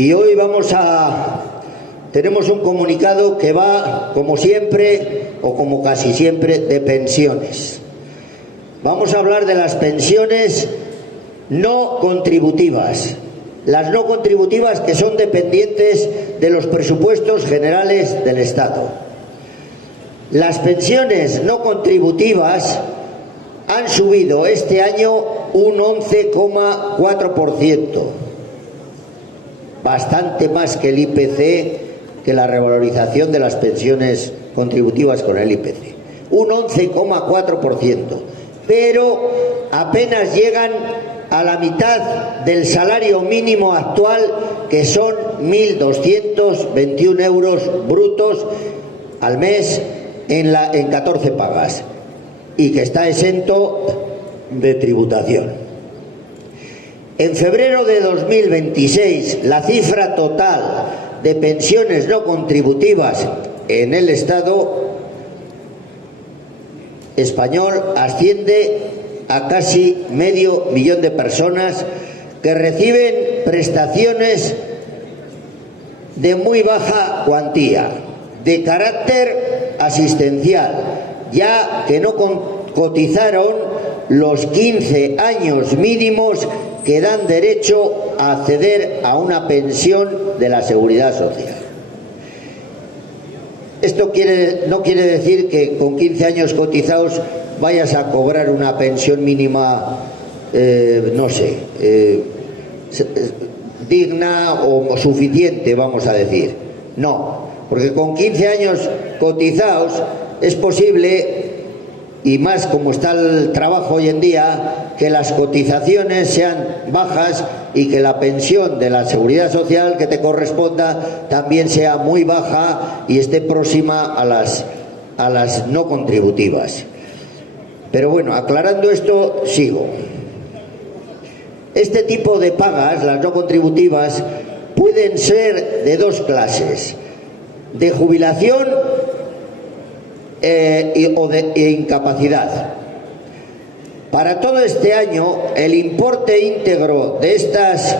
Y hoy tenemos un comunicado que va, como siempre, o como casi siempre, de pensiones. Vamos a hablar de las pensiones no contributivas. Las no contributivas que son dependientes de los presupuestos generales del Estado. Las pensiones no contributivas han subido este año un 11,4%. Bastante más que el IPC, que la revalorización de las pensiones contributivas con el IPC. Un 11,4%. Pero apenas llegan a la mitad del salario mínimo actual, que son 1.221 euros brutos al mes en 14 pagas, y que está exento de tributación. En febrero de 2026, la cifra total de pensiones no contributivas en el Estado español asciende a casi 500.000 de personas que reciben prestaciones de muy baja cuantía, de carácter asistencial, ya que no cotizaron los 15 años mínimos que dan derecho a acceder a una pensión de la Seguridad Social. Esto no quiere decir que con 15 años cotizados vayas a cobrar una pensión mínima, digna o suficiente, vamos a decir. No, porque con 15 años cotizados es posible, y más como está el trabajo hoy en día, que las cotizaciones sean bajas y que la pensión de la Seguridad Social que te corresponda también sea muy baja y esté próxima a las no contributivas. Pero bueno, aclarando esto, sigo. Este tipo de pagas, las no contributivas, pueden ser de dos clases: de jubilación o de incapacidad. Para todo este año, el importe íntegro de estas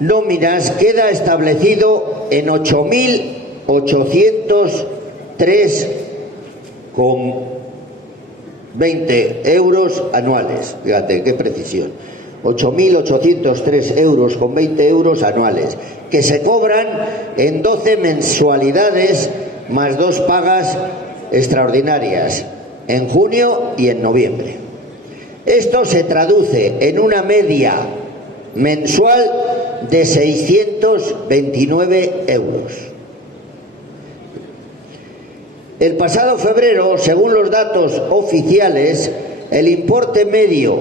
nóminas queda establecido en 8.803,20 euros anuales. Fíjate, qué precisión. 8.803 euros con 20 euros anuales, que se cobran en 12 mensualidades más 2 pagas extraordinarias, en junio y en noviembre. Esto se traduce en una media mensual de 629 euros. El pasado febrero, según los datos oficiales, el importe medio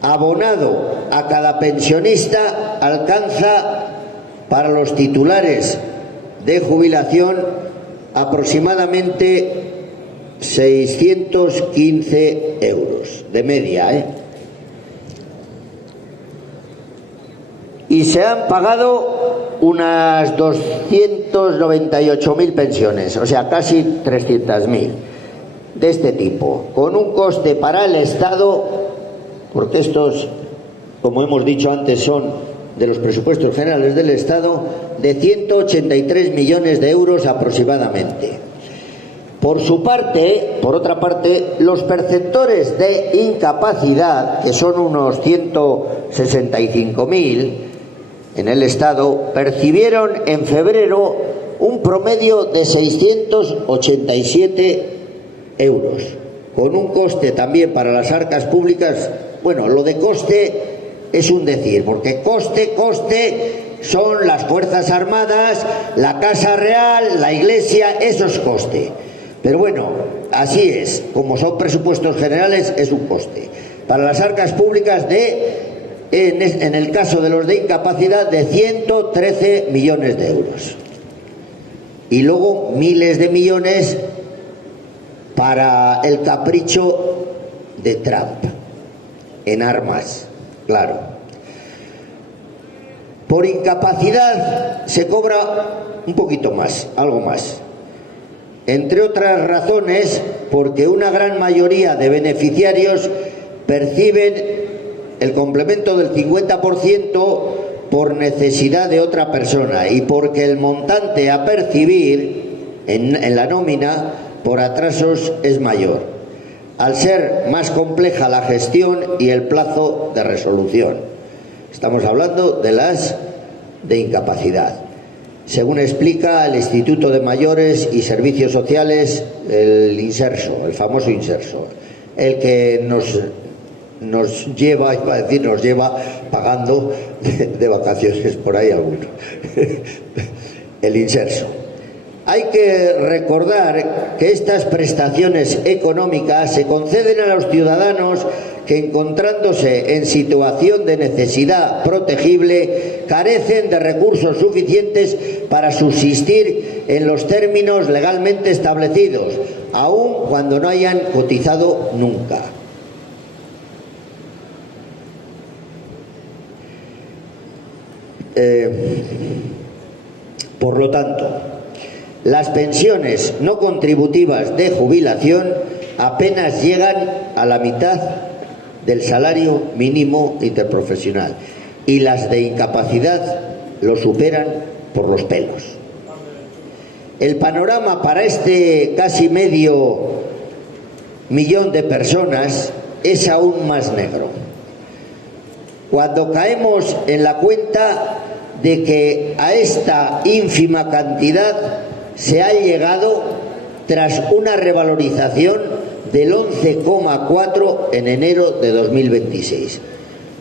abonado a cada pensionista alcanza, para los titulares de jubilación, aproximadamente 615 euros de media, y se han pagado unas 298.000 pensiones, o sea, casi 300.000 de este tipo, con un coste para el Estado, porque estos, como hemos dicho antes, son de los presupuestos generales del Estado, de 183 millones de euros aproximadamente. Por otra parte, los perceptores de incapacidad, que son unos 165.000 en el Estado, percibieron en febrero un promedio de 687 euros, con un coste también para las arcas públicas. Bueno, lo de coste es un decir, porque coste son las Fuerzas Armadas, la Casa Real, la Iglesia, eso es coste. Pero bueno, así es, como son presupuestos generales, es un coste. Para las arcas públicas en el caso de los de incapacidad, de 113 millones de euros. Y luego miles de millones para el capricho de Trump en armas, claro. Por incapacidad se cobra un poquito más, algo más. Entre otras razones, porque una gran mayoría de beneficiarios perciben el complemento del 50% por necesidad de otra persona y porque el montante a percibir en la nómina por atrasos es mayor, al ser más compleja la gestión y el plazo de resolución. Estamos hablando de las de incapacidad. Según explica el Instituto de Mayores y Servicios Sociales, el Inserso, el famoso Inserso, el que nos lleva, iba a decir, nos lleva pagando de vacaciones por ahí alguno. El Inserso. Hay que recordar que estas prestaciones económicas se conceden a los ciudadanos que, encontrándose en situación de necesidad protegible, carecen de recursos suficientes para subsistir en los términos legalmente establecidos, aun cuando no hayan cotizado nunca. Por lo tanto, las pensiones no contributivas de jubilación apenas llegan a la mitad del salario mínimo interprofesional y las de incapacidad lo superan por los pelos. El panorama para este casi medio millón de personas es aún más negro. Cuando caemos en la cuenta de que a esta ínfima cantidad se ha llegado tras una revalorización del 11,4 en enero de 2026.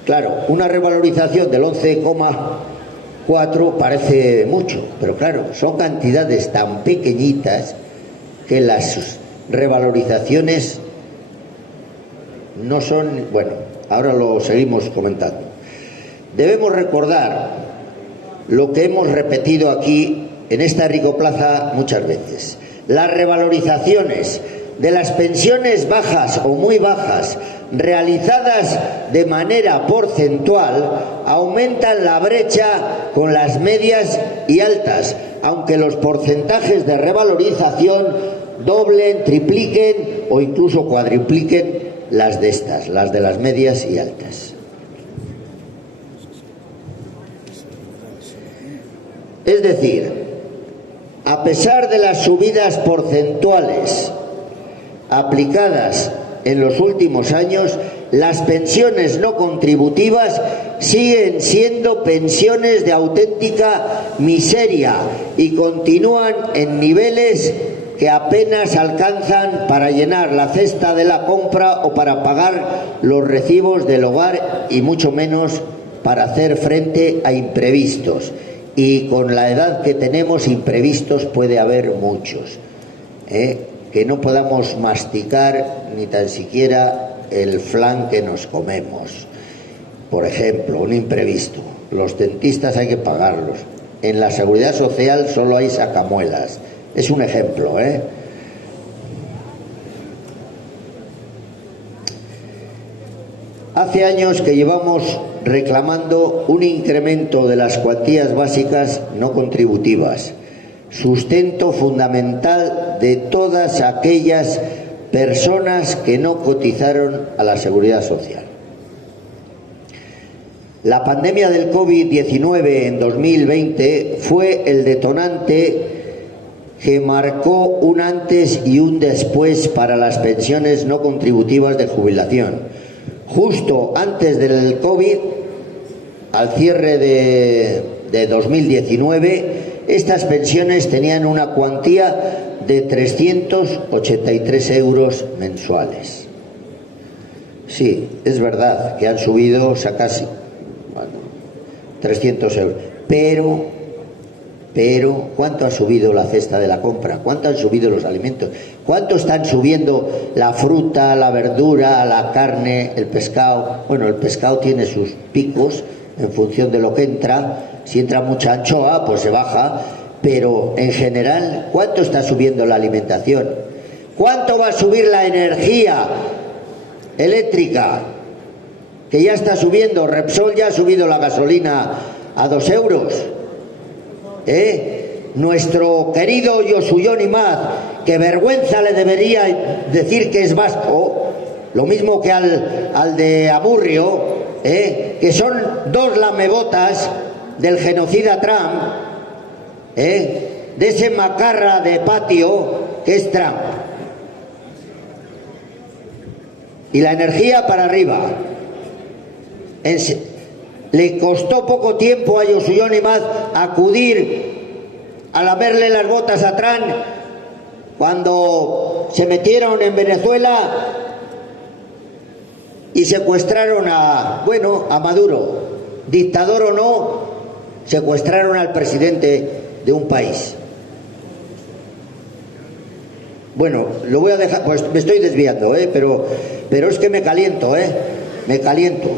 Claro, una revalorización del 11,4 parece mucho, pero claro, son cantidades tan pequeñitas que las revalorizaciones no son... Bueno, ahora lo seguimos comentando. Debemos recordar lo que hemos repetido aquí en esta ricoplaza muchas veces. Las revalorizaciones de las pensiones bajas o muy bajas realizadas de manera porcentual aumentan la brecha con las medias y altas, aunque los porcentajes de revalorización doblen, tripliquen o incluso cuadripliquen las de estas, las de las medias y altas. Es decir, a pesar de las subidas porcentuales aplicadas en los últimos años, las pensiones no contributivas siguen siendo pensiones de auténtica miseria y continúan en niveles que apenas alcanzan para llenar la cesta de la compra o para pagar los recibos del hogar y mucho menos para hacer frente a imprevistos. Y con la edad que tenemos, imprevistos puede haber muchos. Que no podamos masticar ni tan siquiera el flan que nos comemos. Por ejemplo, un imprevisto. Los dentistas hay que pagarlos. En la seguridad social solo hay sacamuelas. Es un ejemplo, Hace años que llevamos reclamando un incremento de las cuantías básicas no contributivas, sustento fundamental de todas aquellas personas que no cotizaron a la seguridad social. La pandemia del COVID-19 en 2020 fue el detonante que marcó un antes y un después para las pensiones no contributivas de jubilación. Justo antes del COVID, al cierre de 2019, estas pensiones tenían una cuantía de 383 euros mensuales. Sí, es verdad que han subido casi 300 euros, pero ¿cuánto ha subido la cesta de la compra? ¿Cuánto han subido los alimentos? ¿Cuánto están subiendo la fruta, la verdura, la carne, el pescado? Bueno, el pescado tiene sus picos en función de lo que entra. Si entra mucha anchoa, pues se baja. Pero en general, ¿cuánto está subiendo la alimentación? ¿Cuánto va a subir la energía eléctrica? Que ya está subiendo. Repsol ya ha subido la gasolina a 2 euros. Nuestro querido Yosuyon Imaz, que vergüenza le debería decir que es vasco, lo mismo que al de Amurrio, que son dos lamebotas, del genocida Trump, de ese macarra de patio que es Trump. Y la energía para arriba. Le costó poco tiempo a Yosuyo Nimaz acudir a lamerle las botas a Trump cuando se metieron en Venezuela y secuestraron a Maduro. Dictador o no, secuestraron al presidente de un país. Bueno, lo voy a dejar, pues me estoy desviando, pero es que me caliento, me caliento.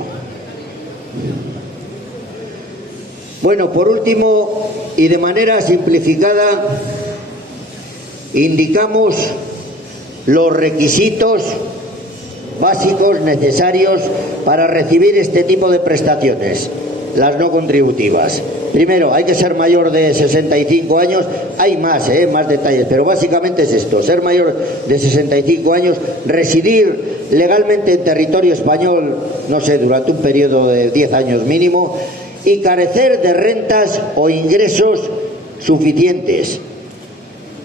Bueno, por último, y de manera simplificada, indicamos los requisitos básicos necesarios para recibir este tipo de prestaciones, las no contributivas. Primero, hay que ser mayor de 65 años, hay más detalles, pero básicamente es esto: ser mayor de 65 años, residir legalmente en territorio español, no sé, durante un periodo de 10 años mínimo, y carecer de rentas o ingresos suficientes,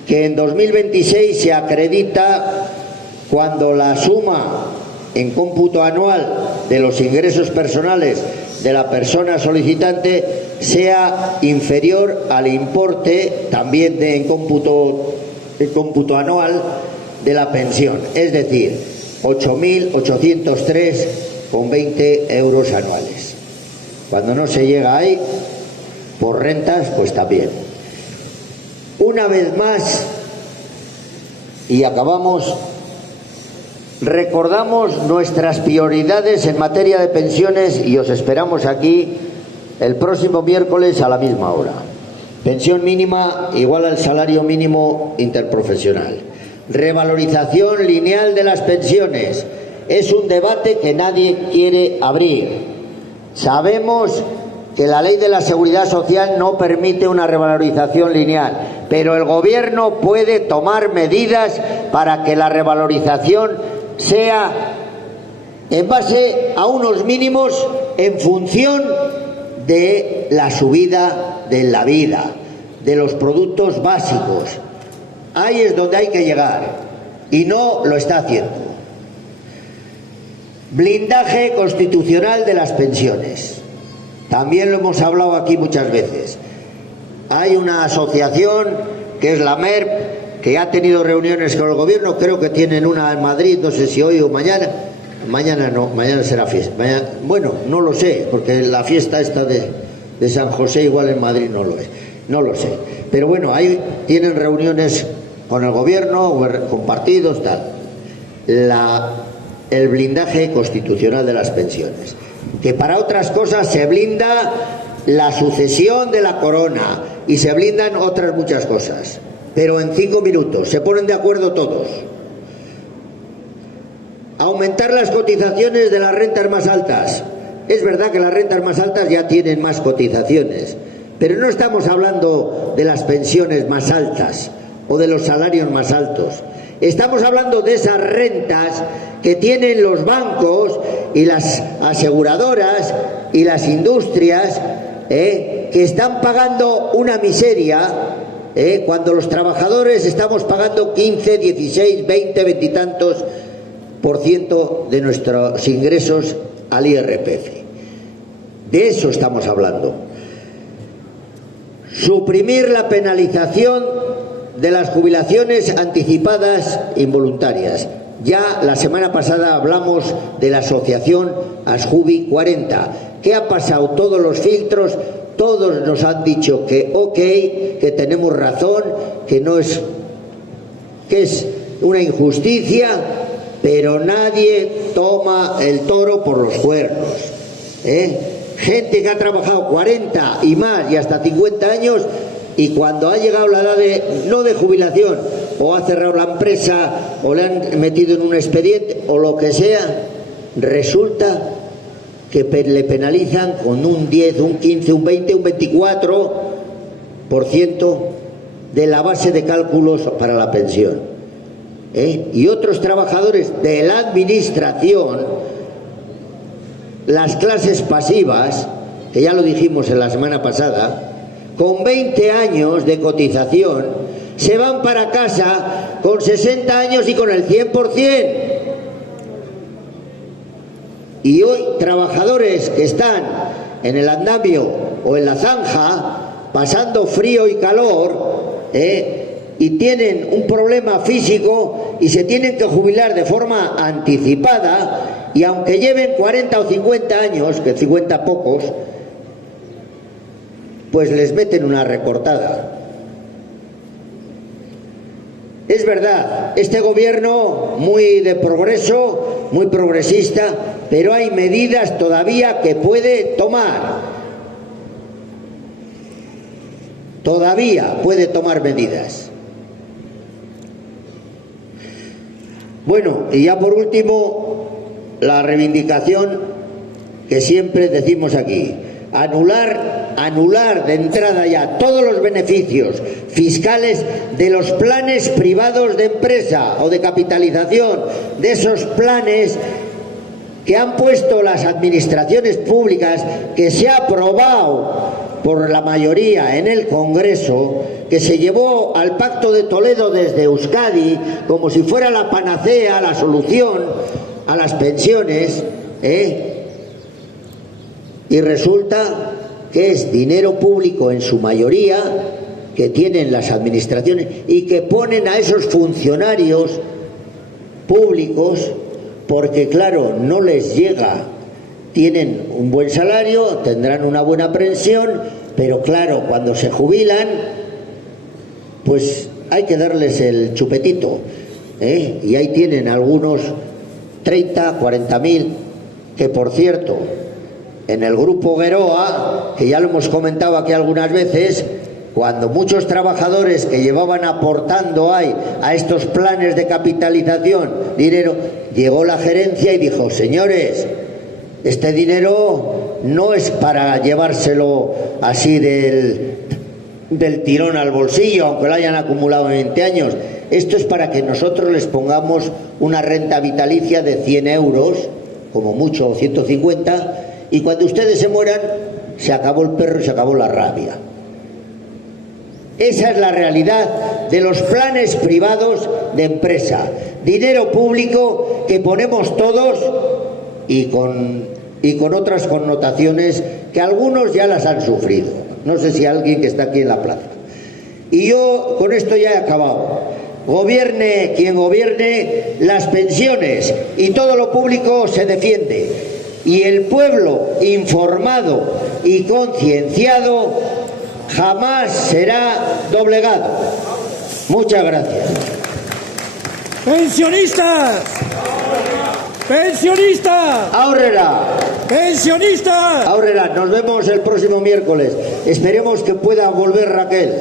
que en 2026 se acredita cuando la suma en cómputo anual de los ingresos personales de la persona solicitante sea inferior al importe también en cómputo anual de la pensión, es decir, 8.803,20 euros anuales. Cuando no se llega ahí, por rentas, pues también. Una vez más, y acabamos, recordamos nuestras prioridades en materia de pensiones y os esperamos aquí el próximo miércoles a la misma hora. Pensión mínima igual al salario mínimo interprofesional. Revalorización lineal de las pensiones. Es un debate que nadie quiere abrir. Sabemos que la ley de la seguridad social no permite una revalorización lineal, pero el gobierno puede tomar medidas para que la revalorización sea en base a unos mínimos en función de la subida de la vida, de los productos básicos. Ahí es donde hay que llegar y no lo está haciendo. Blindaje constitucional de las pensiones. También lo hemos hablado aquí muchas veces. Hay una asociación que es la MERP, que ha tenido reuniones con el gobierno, creo que tienen una en Madrid, no sé si hoy o mañana. Mañana no, mañana será fiesta. Bueno, no lo sé, porque la fiesta esta de San José igual en Madrid no lo es. No lo sé. Pero bueno, ahí tienen reuniones con el gobierno, con partidos, tal. El blindaje constitucional de las pensiones. Que para otras cosas se blinda la sucesión de la corona y se blindan otras muchas cosas. Pero en 5 minutos se ponen de acuerdo todos. Aumentar las cotizaciones de las rentas más altas. Es verdad que las rentas más altas ya tienen más cotizaciones, pero no estamos hablando de las pensiones más altas o de los salarios más altos. Estamos hablando de esas rentas que tienen los bancos y las aseguradoras y las industrias, que están pagando una miseria, cuando los trabajadores estamos pagando 15, 16, 20, 20 y tantos % de nuestros ingresos al IRPF. De eso estamos hablando. Suprimir la penalización de las jubilaciones anticipadas involuntarias. Ya la semana pasada hablamos de la asociación Asjubi 40. ¿Qué ha pasado? Todos los filtros, todos nos han dicho que ok, que tenemos razón, que es una injusticia, pero nadie toma el toro por los cuernos. Gente que ha trabajado 40 y más y hasta 50 años, y cuando ha llegado la edad no de jubilación, o ha cerrado la empresa, o le han metido en un expediente, o lo que sea, resulta que le penalizan con un 10, un 15, un 20, un 24% de la base de cálculos para la pensión. Y otros trabajadores de la administración, las clases pasivas, que ya lo dijimos en la semana pasada, con 20 años de cotización, se van para casa con 60 años y con el 100%. Y hoy trabajadores que están en el andamio o en la zanja, pasando frío y calor, y tienen un problema físico y se tienen que jubilar de forma anticipada, y aunque lleven 40 o 50 años, que 50 pocos, pues les meten una recortada. Es verdad, este gobierno muy de progreso, muy progresista, pero hay medidas todavía que puede tomar. Todavía puede tomar medidas. Bueno, y ya por último, la reivindicación que siempre decimos aquí: anular de entrada ya todos los beneficios fiscales de los planes privados de empresa o de capitalización, de esos planes que han puesto las administraciones públicas, que se ha aprobado por la mayoría en el Congreso, que se llevó al Pacto de Toledo desde Euskadi como si fuera la panacea, la solución a las pensiones, y resulta que es dinero público en su mayoría que tienen las administraciones y que ponen a esos funcionarios públicos, porque claro, no les llega. Tienen un buen salario, tendrán una buena pensión, pero claro, cuando se jubilan, pues hay que darles el chupetito, y ahí tienen algunos 30, 40.000, que por cierto, en el grupo Geroa, que ya lo hemos comentado aquí algunas veces, cuando muchos trabajadores que llevaban aportando a estos planes de capitalización dinero, llegó la gerencia y dijo: señores, este dinero no es para llevárselo así del tirón al bolsillo, aunque lo hayan acumulado en 20 años. Esto es para que nosotros les pongamos una renta vitalicia de 100 euros, como mucho 150, y cuando ustedes se mueran, se acabó el perro y se acabó la rabia. Esa es la realidad de los planes privados de empresa. Dinero público que ponemos todos y con otras connotaciones que algunos ya las han sufrido. No sé si alguien que está aquí en la plaza. Y yo con esto ya he acabado. Gobierne quien gobierne, las pensiones y todo lo público se defiende. Y el pueblo informado y concienciado jamás será doblegado. Muchas gracias. ¡Pensionistas! ¡Pensionistas! ¡Aurrera! ¡Pensionistas! ¡Aurrera! Nos vemos el próximo miércoles. Esperemos que pueda volver Raquel.